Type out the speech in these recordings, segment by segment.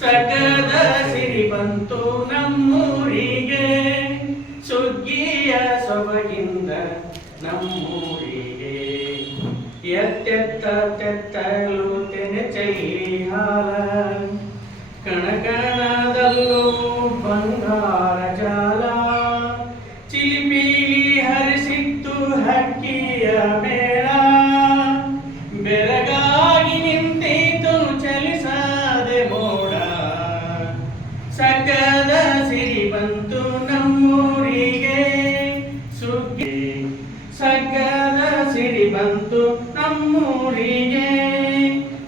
ಸಕದ ಸಿರಿ ಬಂತು ನಮ್ಮೂರಿಗೆ, ಸುಗ್ಗಿಯ ಸೊಬಗಿಂದ ನಮ್ಮೂರಿಗೆ. ಎತ್ತೆತ್ತ ತೆತ್ತಲು ತೆನೆ ಚೈಲಿ ಹಾಲ, ಕಣಕಣದಲ್ಲೂ ಬಂಗಾರ ಜಾಲ. ಚಿಲಿಪಿಲಿ ಹರಿಸಿತ್ತು ಹಕ್ಕಿಯ ಮೇಳ, ಬೆರಗಾಗಿ ನಿಂತಿತು ಚಲಿಸದೆ ಮೋಡ. ಸಕದ ಸಿರಿ ಬಂತು ನಮ್ಮೂರಿಗೆ, ಸುಗ್ಗಿ ಸಕದ ಸಿರಿ ಬಂತು ನಮ್ಮೂರಿಗೆ,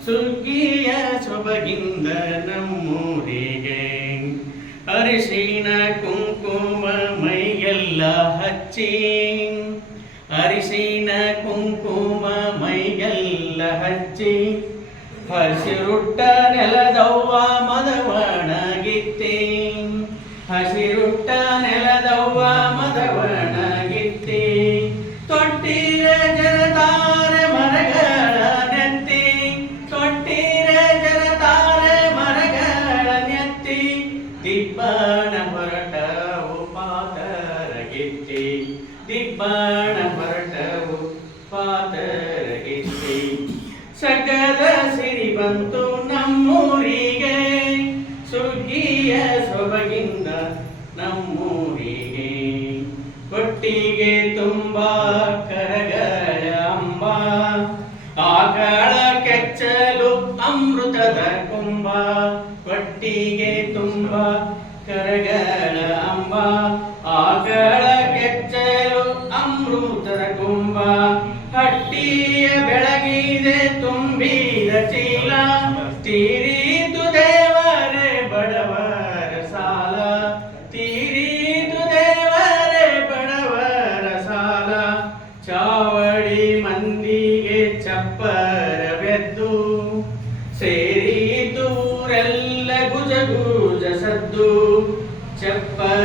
ಸುಗ್ಗಿಯ ಸೊಬಗಿಂದ ನಮ್ಮೂರಿಗೆ. ಅರಿಶಿನ ಕುಂಕುಮ ಮೈಗೆಲ್ಲ ಹಚ್ಚಿ, ಅರಿಶಿನ ಕುಂಕುಮ ಮೈಗೆಲ್ಲ ಹಚ್ಚಿ, ಹಸಿರುಟ್ಟ ನೆಲದವ್ವ ಮದವಣಗಿತ್ತಿ, ಹಸಿರುಟ್ಟ ನೆಲದವ್ವ ಮದವಣಗಿತ್ತಿ. ತೊಟ್ಟಿರ ಜರತಾರ ಮರಗಳ ನೆತ್ತಿ, ತೊಟ್ಟಿರ ಜರತಾರ ಮರಗಳ ನೆತ್ತಿ. ದಿಬ್ಬಣ ಹೊರಟವು ಪಾತರಗಿತ್ತಿ, ದಿಬ್ಬಣ ಹೊರಟವು ಪಾತರಗಿತ್ತಿ. ಸಕದ ಸಿರಿ ಬಂತು ನಮ್ಮೂರಿಗೆ, ಸುಗ್ಗಿಯ ಸೊಬಗಿಂದ ನಮ್ಮೂರಿಗೆ. ಕೊಟ್ಟಿಗೆ ತುಂಬ ಕರಗಳ ಅಂಬ, ಆಕಳ ಕೆಚ್ಚಲು ಅಮೃತದ ಕುಂಭ. ಕೊಟ್ಟಿಗೆ ತುಂಬ ಕರಗಳ ಅಂಬ, ಆಕಳ ಕೆಚ್ಚಲು ಅಮೃತದ ಕುಂಭ. ಹಟ್ಟಿಯ ಬೆಳಗಿದೆ ತುಂಬಿದ ಚೀಲ, ತೀರಿತು ದೇವರೇ ಬಡವರ ಸಾಲ, ತೀರಿತು ದೇವರೇ ಬಡವರ ಸಾಲ. ಚಾವಡಿ ಮಂದಿಗೆ ಚಪ್ಪರವೆದ್ದು, ಸೇರಿದೂರೆಲ್ಲ ಗುಜ ಗುಜ ಸದ್ದು. ಚಪ್ಪರ